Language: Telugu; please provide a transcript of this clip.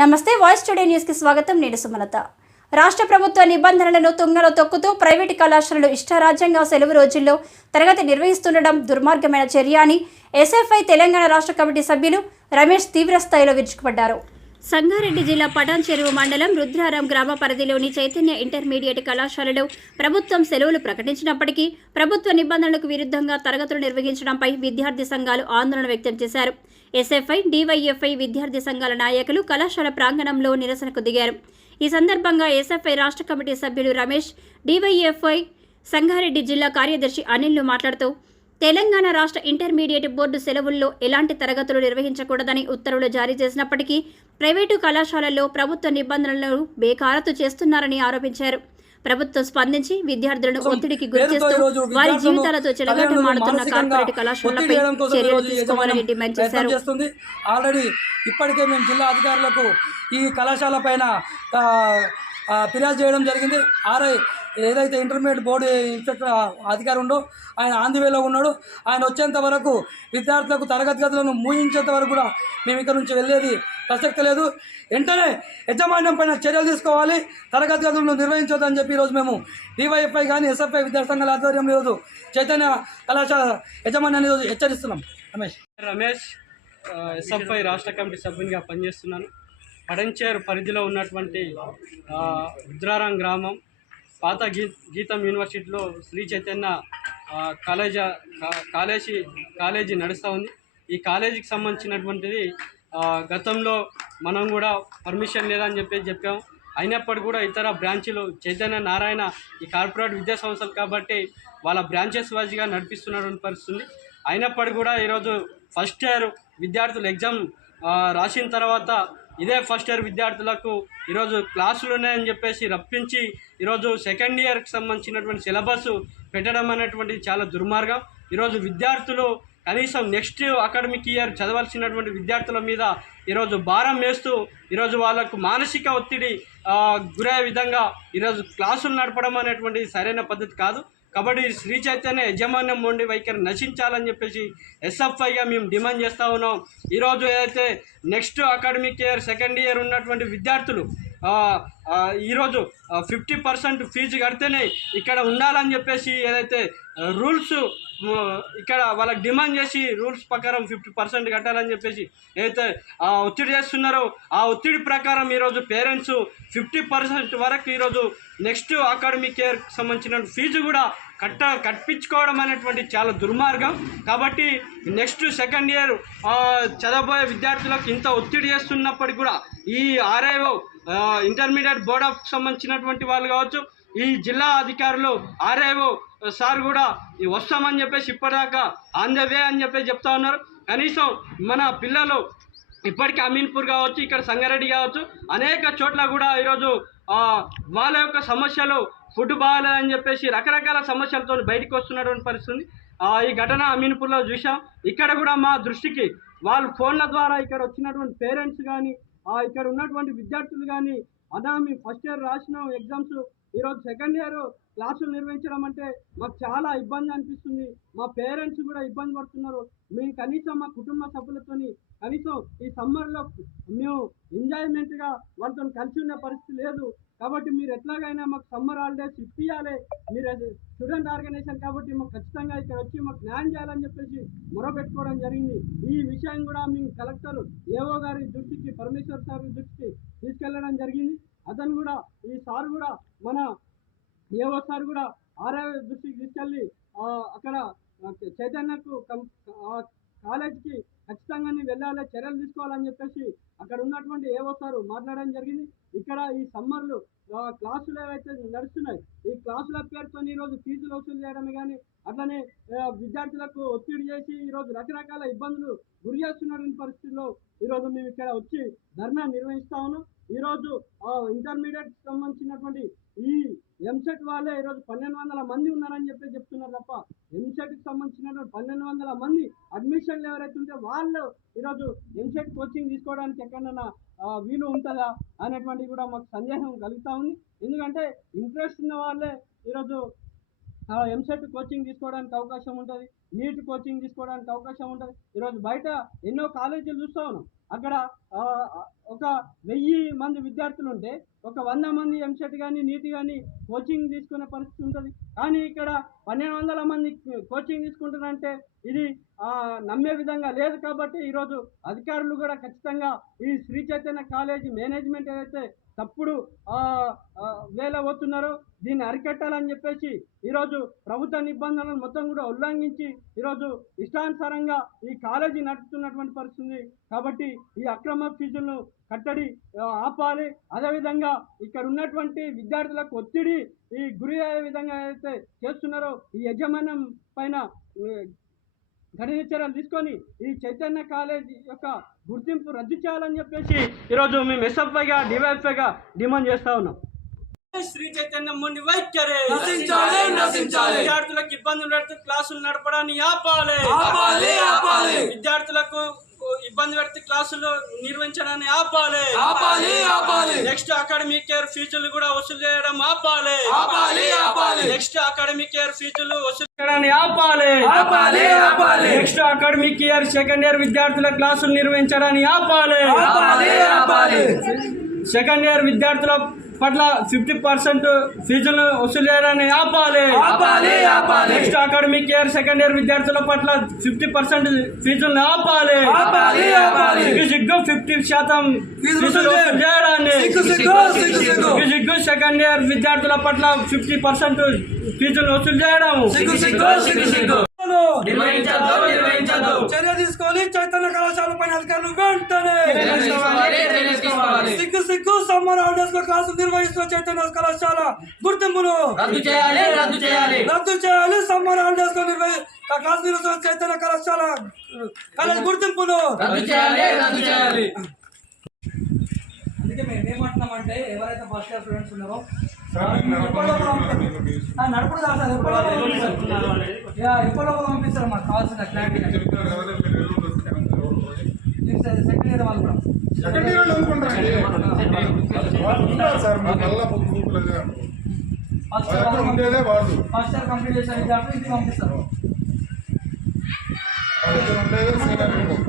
నమస్తే వాయిస్ టుడే న్యూస్కి స్వాగతం. నేను సుమలత. రాష్ట్ర ప్రభుత్వ నిబంధనలను తుంగలో తొక్కుతూ ప్రైవేటు కళాశాలలు ఇష్టారాజ్యంగా సెలవు రోజుల్లో తరగతి నిర్వహిస్తుండడం దుర్మార్గమైన చర్య అని ఎస్ఎఫ్ఐ తెలంగాణ రాష్ట్ర కమిటీ సభ్యులు రమేష్ తీవ్ర స్థాయిలో విరుచుకుపడ్డారు. సంగారెడ్డి జిల్లా పటాన్ చెరువు మండలం రుద్రారం గ్రామ పరిధిలోని చైతన్య ఇంటర్మీడియట్ కళాశాలలో ప్రభుత్వం సెలవులు ప్రకటించినప్పటికీ ప్రభుత్వ నిబంధనలకు విరుద్ధంగా తరగతులు నిర్వహించడంపై విద్యార్థి సంఘాలు ఆందోళన వ్యక్తం చేశారు. ఎస్ఎఫ్ఐ డివైఎఫ్ఐ విద్యార్థి సంఘాల నాయకులు కళాశాల ప్రాంగణంలో నిరసనకు దిగారు. ఈ సందర్భంగా ఎస్ఎఫ్ఐ రాష్ట్ర కమిటీ సభ్యులు రమేష్ డివైఎఫ్ఐ సంగారెడ్డి జిల్లా కార్యదర్శి అనిల్లు మాట్లాడుతూ తెలంగాణ రాష్ట్ర ఇంటర్మీడియట్ బోర్డు సెలవుల్లో ఎలాంటి తరగతులు నిర్వహించకూడదని ఉత్తర్వులు జారీ చేసినప్పటికీ ప్రైవేటు కళాశాలల్లో ప్రభుత్వ నిబంధనలను బేఖారతు చేస్తున్నారని ఆరోపించారు. ప్రభుత్వం స్పందించి విద్యార్థులను ఒత్తిడికి గురి చేస్తూ వారి జీవితాలతో చెలగాటమాడుతున్న కార్పొరేట్ కళాశాలలపై చర్యలు తీసుకోవాలని డిమాండ్ చేశారు. ఆల్రెడీ ఇప్పటికే మేము జిల్లా అధికారులకు ఈ కళాశాల పైన ఫిర్యాదు చేయడం జరిగింది. ఆర్ఐ ఏదైతే ఇంటర్మీడియట్ బోర్డు ఇన్స్పెక్టర్ అధికారి ఉండో ఆయన ఆంధ్రవేలో ఉన్నాడు. ఆయన వచ్చేంత వరకు విద్యార్థులకు తరగతి గదులను మూయించేంత వరకు కూడా మేము ఇక్కడ నుంచి వెళ్ళేది ప్రసక్తి లేదు. వెంటనే యజమాన్యం పైన చర్యలు తీసుకోవాలి. తరగతి గదులను నిర్వహించొద్దని చెప్పి ఈరోజు మేము డివైఎఫ్ఐ కానీ ఎస్ఎఫ్ఐ విద్యాసంఘాల ఆధ్వర్యంలో ఈరోజు చైతన్య కళాశాల యజమాన్యాన్ని ఈరోజు హెచ్చరిస్తున్నాం. రమేష్. రమేష్ ఎస్ఎఫ్ఐ రాష్ట్ర కమిటీ సభ్యునిగా పనిచేస్తున్నాను. పడంచేరు పరిధిలో ఉన్నటువంటి ఆ, రుద్రారం గ్రామం పాత గీ గీతం యూనివర్సిటీలో శ్రీ చైతన్య ఆ, కాలేజీ కాలేజీ కాలేజీ నడుస్తూ ఉంది. ఈ కాలేజీకి సంబంధించినటువంటిది గతంలో మనం కూడా పర్మిషన్ లేదని చెప్పేసి చెప్పాము అయినప్పటికీ కూడా ఇతర బ్రాంచీలు చైతన్య నారాయణ ఈ కార్పొరేట్ విద్యా సంస్థలు కాబట్టి వాళ్ళ బ్రాంచెస్ వైజ్గా నడిపిస్తున్నటువంటి పరిస్థితుంది. అయినప్పటికీ కూడా ఈరోజు ఫస్ట్ ఇయర్ విద్యార్థులు ఎగ్జామ్ రాసిన తర్వాత ఇదే ఫస్ట్ ఇయర్ విద్యార్థులకు ఈరోజు క్లాసులు ఉన్నాయని చెప్పేసి రప్పించి ఈరోజు సెకండ్ ఇయర్కి సంబంధించినటువంటి సిలబస్ పెట్టడం అనేటువంటిది చాలా దుర్మార్గం. ఈరోజు విద్యార్థులు కనీసం నెక్స్ట్ అకాడమిక్ ఇయర్ చదవాల్సినటువంటి విద్యార్థుల మీద ఈరోజు భారం వేస్తూ ఈరోజు వాళ్ళకు మానసిక ఒత్తిడి గురయ్యే విధంగా ఈరోజు క్లాసులు నడపడం అనేటువంటిది సరైన పద్ధతి కాదు. కాబట్టి శ్రీ చైతన్య యజమాన్యం నుండి వైఖరి నశించాలని చెప్పేసి ఎస్ఎఫ్ఐగా మేము డిమాండ్ చేస్తూ ఉన్నాం. ఈరోజు ఏదైతే next academic year second year ఉన్నటువంటి విద్యార్థులు ఈరోజు ఫిఫ్టీ పర్సెంట్ ఫీజు కడితేనే ఇక్కడ ఉండాలని చెప్పేసి ఏదైతే రూల్స్ ఇక్కడ వాళ్ళకి డిమాండ్ చేసి రూల్స్ ప్రకారం ఫిఫ్టీ పర్సెంట్ కట్టాలని చెప్పేసి ఏదైతే ఆ, ఒత్తిడి చేస్తున్నారో ఆ ఒత్తిడి ప్రకారం ఈరోజు పేరెంట్స్ ఫిఫ్టీ పర్సెంట్ వరకు ఈరోజు నెక్స్ట్ అకాడమిక్ ఇయర్కి సంబంధించిన ఫీజు కూడా కట్ట కట్టించుకోవడం అనేటువంటి చాలా దుర్మార్గం. కాబట్టి నెక్స్ట్ సెకండ్ ఇయర్ చదవబోయే విద్యార్థులకు ఇంత ఒత్తిడి చేస్తున్నప్పటికీ కూడా ఈ ఆర్ఐఓ ఇంటర్మీడియట్ బోర్డ్ ఆఫ్ సంబంధించినటువంటి వాళ్ళు కావచ్చు ఈ జిల్లా అధికారులు ఆర్ఐఓ సార్ కూడా ఈ వస్తామని చెప్పేసి ఇప్పటిదాకా ఆన్ ద వే అని చెప్పేసి చెప్తా ఉన్నారు. కనీసం మన పిల్లలు ఇప్పటికీ అమీన్పూర్ కావచ్చు ఇక్కడ సంగారెడ్డి కావచ్చు అనేక చోట్ల కూడా ఈరోజు వాళ్ళ యొక్క సమస్యలు ఫుడ్ బాగాలేదని చెప్పేసి రకరకాల సమస్యలతో బయటకు వస్తున్నటువంటి పరిస్థితి ఆ, ఈ ఘటన అమీన్పూర్లో చూసాం ఇక్కడ కూడా మా దృష్టికి వాళ్ళు ఫోన్ల ద్వారా ఇక్కడ వచ్చినటువంటి పేరెంట్స్ కానీ ఇక్కడ ఉన్నటువంటి విద్యార్థులు కానీ అన్నా మేము ఫస్ట్ ఇయర్ రాసిన ఎగ్జామ్స్ ఈరోజు సెకండ్ ఇయర్ క్లాసులు నిర్వహించడం అంటే మాకు చాలా ఇబ్బంది అనిపిస్తుంది. మా పేరెంట్స్ కూడా ఇబ్బంది పడుతున్నారు. మేము కనీసం మా కుటుంబ సభ్యులతోని కనీసం ఈ సమ్మర్లో మేము ఎంజాయ్మెంట్గా వాళ్ళతో కలిసి ఉన్న పరిస్థితి లేదు. కాబట్టి మీరు ఎట్లాగైనా మాకు సమ్మర్ హాలిడేస్ ఇప్పియాలి మీరు అది స్టూడెంట్ ఆర్గనైజేషన్ కాబట్టి మాకు ఖచ్చితంగా ఇక్కడ వచ్చి మాకు న్యాయం చేయాలని చెప్పేసి మొరపెట్టుకోవడం జరిగింది. ఈ విషయం కూడా మేము కలెక్టర్ ఏఓ గారి దృష్టికి పరమేశ్వర్ సార్ దృష్టికి తీసుకెళ్ళడం జరిగింది. అతను కూడా ఈ సార్ కూడా మన ఏఓ సార్ కూడా ఆర్ఐ దృష్టికి తీసుకెళ్ళి అక్కడ చైతన్యకు కం కాలేజీకి ఖచ్చితంగా నేను వెళ్ళాలి చర్యలు తీసుకోవాలని చెప్పేసి అక్కడ ఉన్నటువంటి ఏవో సార్ మాట్లాడడం జరిగింది. ఇక్కడ ఈ సమ్మర్లు క్లాసులు ఏవైతే నడుస్తున్నాయి ఈ క్లాసుల పేరుతో ఈరోజు ఫీజులు వసూలు చేయడమే కానీ అట్లనే విద్యార్థులకు ఒత్తిడి చేసి ఈరోజు రకరకాల ఇబ్బందులు గురి చేస్తున్నటువంటి పరిస్థితుల్లో ఈరోజు మేము ఇక్కడ వచ్చి ధర్నా నిర్వహిస్తా ఉన్నాం. ఈరోజు ఇంటర్మీడియట్ సంబంధించినటువంటి ఈ ఎంసెట్ వాళ్ళే ఈరోజు పన్నెండు వందల మంది ఉన్నారని చెప్పి చెప్తున్నారు తప్ప ఎంసెట్కి సంబంధించినటువంటి పన్నెండు వందల మంది అడ్మిషన్లు ఎవరైతే ఉంటే వాళ్ళు ఈరోజు ఎంసెట్ కోచింగ్ తీసుకోవడానికి ఎక్కడన్నా వీలు ఉంటుందా అనేటువంటి కూడా మాకు సందేహం కలుగుతూ ఉంది. ఎందుకంటే ఇంట్రెస్ట్ ఉన్న వాళ్ళే ఈరోజు ఎంసెట్ కోచింగ్ తీసుకోవడానికి అవకాశం ఉంటుంది. నీట్ కోచింగ్ తీసుకోవడానికి అవకాశం ఉంటుంది. ఈరోజు బయట ఎన్నో కాలేజీలు చూస్తా ఉన్నాం. అక్కడ ఒక వెయ్యి మంది విద్యార్థులు ఉంటే ఒక వంద మంది ఎంసెట్ కానీ నీట్ కానీ కోచింగ్ తీసుకునే పరిస్థితి ఉంటుంది. కానీ ఇక్కడ పన్నెండు వందల మంది కోచింగ్ తీసుకుంటున్నారంటే ఇది నమ్మే విధంగా లేదు కాబట్టి ఈరోజు అధికారులు కూడా ఖచ్చితంగా ఈ శ్రీ చైతన్య కాలేజీ మేనేజ్మెంట్ ఏదైతే తప్పుడు వేల పోతున్నారో దీన్ని అరికట్టాలని చెప్పేసి ఈరోజు ప్రభుత్వ నిబంధనలు మొత్తం కూడా ఉల్లంఘించి ఈరోజు ఇష్టానుసారంగా ఈ కాలేజీ నడుపుతున్నటువంటి పరిస్థితి కాబట్టి ఈ అక్రమ ఫీజులను కట్టడి ఆపాలి. అదేవిధంగా ఇక్కడ ఉన్నటువంటి విద్యార్థులకు ఒత్తిడి ఈ గురి అయ్యే విధంగా అయితే చేస్తున్నారో ఈ యజమానం పైన కఠిన చర్యలు తీసుకొని ఈ చైతన్య కాలేజీ యొక్క గుర్తింపు రద్దు చేయాలని చెప్పేసి ఈరోజు మేము ఎస్ఎఫ్ఐగా డివైఎఫ్ఐగా డిమాండ్ చేస్తా ఉన్నాం. శ్రీ చైతన్యం ముందు వైఖరి నశించాలి, నశించాలి. విద్యార్థులకు ఇబ్బందులు పెడుతూ క్లాసులు నడపడాన్ని ఆపాలి ఆపాలి, ఆపాలి. విద్యార్థులకు ఇబ్బంది పెడుతూ క్లాసులు నిర్వహించడాన్ని ఆపాలి ఆపాలి, ఆపాలి. నెక్స్ట్ అకాడమిక్ ఇయర్ ఫీజులు కూడా వసూలు చేయడం ఆపాలి ఆపాలి, ఆపాలి. నెక్స్ట్ అకాడమిక్ ఇయర్ ఫీజులు వసూలు చేయడాన్ని ఆపాలి ఆపాలి, ఆపాలి. Next academic year second year విద్యార్థుల క్లాసులు నిర్వహించడాన్ని ఆపాలి ఆపాలి, ఆపాలి. సెకండ్ ఇయర్ విద్యార్థుల పట్ల ఫిఫ్టీ పర్సెంట్ ఫీజులను వసూలు చేయడాన్ని ఆపాలి. Next academic year second year విద్యార్థుల పట్ల ఫిఫ్టీ పర్సెంట్ ఫీజులను ఆపాలి. సిగ్గు సిగ్గు ఫిఫ్టీ శాతం ఫీజులు ఫీజులు చేయడాన్ని సిగ్గు, సెకండ్ ఇయర్ విద్యార్థుల పట్ల ఫిఫ్టీ పర్సెంట్ ఫీజులు వసూలు చేయడం. చర్య తీసుకోవాలి చైతన్య కళాశాల పైన అధికారులు వెంటనే. సిగ్గు సమ్మర్ హాలిడేస్లో క్లాసులు నిర్వహిస్తున్న చైతన్య కళాశాల గుర్తింపును. రద్దు చేయాలి రద్దు చేయాలి. రద్దు చేయాలి సమ్మర్ హాలిడేస్లో నిర్వహి క్లాసులు నిర్వహిస్తున్న చైతన్య కళాశాల కాలేజ్ గుర్తింపును. రద్దు చేయాలి రద్దు చేయాలి. అందుకే మేము ఏమంటున్నామంటే ఎవరైతే ఫస్ట్ ఇయర్ స్టూడెంట్స్ ఉన్నారో నడుపుడు కాదు సార్ ఎప్పుడో పంపిస్తారు. మాకు కావాల్సిన క్లారిటీ సెకండ్ ఇయర్ వాళ్ళు సెకండ్ ఇయర్ వాళ్ళు అనుకుంటారు సార్ మళ్ళా గ్రూపులు ఉండేదే వాళ్ళు ఫస్ట్ ఇయర్ కంప్లీట్ చేశారు కాబట్టి ఇది ఉండేదే సెకండ్